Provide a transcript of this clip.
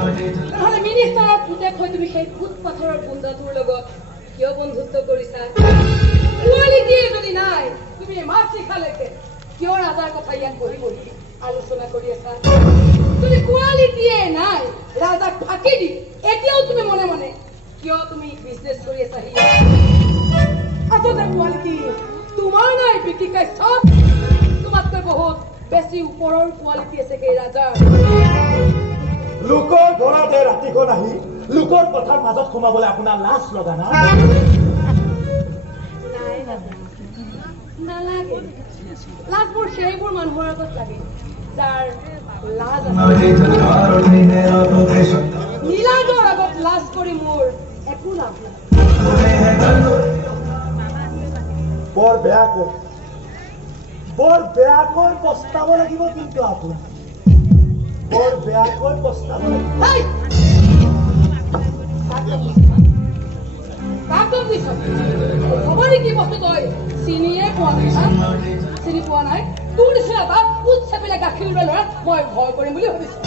নহ'লে মিনিষ্টাৰৰ পুতেক হৈ তুমি সেই ভূত পাথৰৰ গুণ্ডাটোৰ লগত কিয় বন্ধুত্ব কৰিছা? কোৱালিটিয়ে যদি নাই তুমি মাছ শিখালৈকে কিয় ৰাজাৰ কথা ইয়াত বহি বহি আলোচনা কৰি আছা? তুমি কোৱালিটিয়ে নাই ৰাজাক ফাঁকি দি এতিয়াও তুমি মনে মনে কিয় তুমি বিজনেছ কৰি আছা? আচলতে কোৱালিটি তোমাৰ নাই বিকি কাশ্যপ, তোমাতকৈ বহুত বেছি ওপৰৰ কোৱালিটি আছে সেই ৰাজাৰ। লোকৰ ঘৰতে ৰাতিখন আহি লোকৰ কথাৰ মাজত সোমাবলৈ আপোনাৰ লাজ লগা না? নালাগে। লাজবোৰ সেইবোৰ মানুহৰ আগত লাগে যাৰ লাজ আছে। নীলাজৰ আগত লাজ কৰি মোৰ একো লাভ নাই। বৰ বেয়াকৈ পস্তাব লাগিব কিন্তু আপুনি বৰ বেয়াকৈ পস্তাব লাগিব। হ'ব নেকি বস্তু তই চিনিয়ে পোৱা নাই? চিনি পোৱা নাই? তোৰ নিচিনা এটা উৎসেপিলে গাখীৰ ল'ৰা মই ভয় কৰিম বুলি ভাবিছো।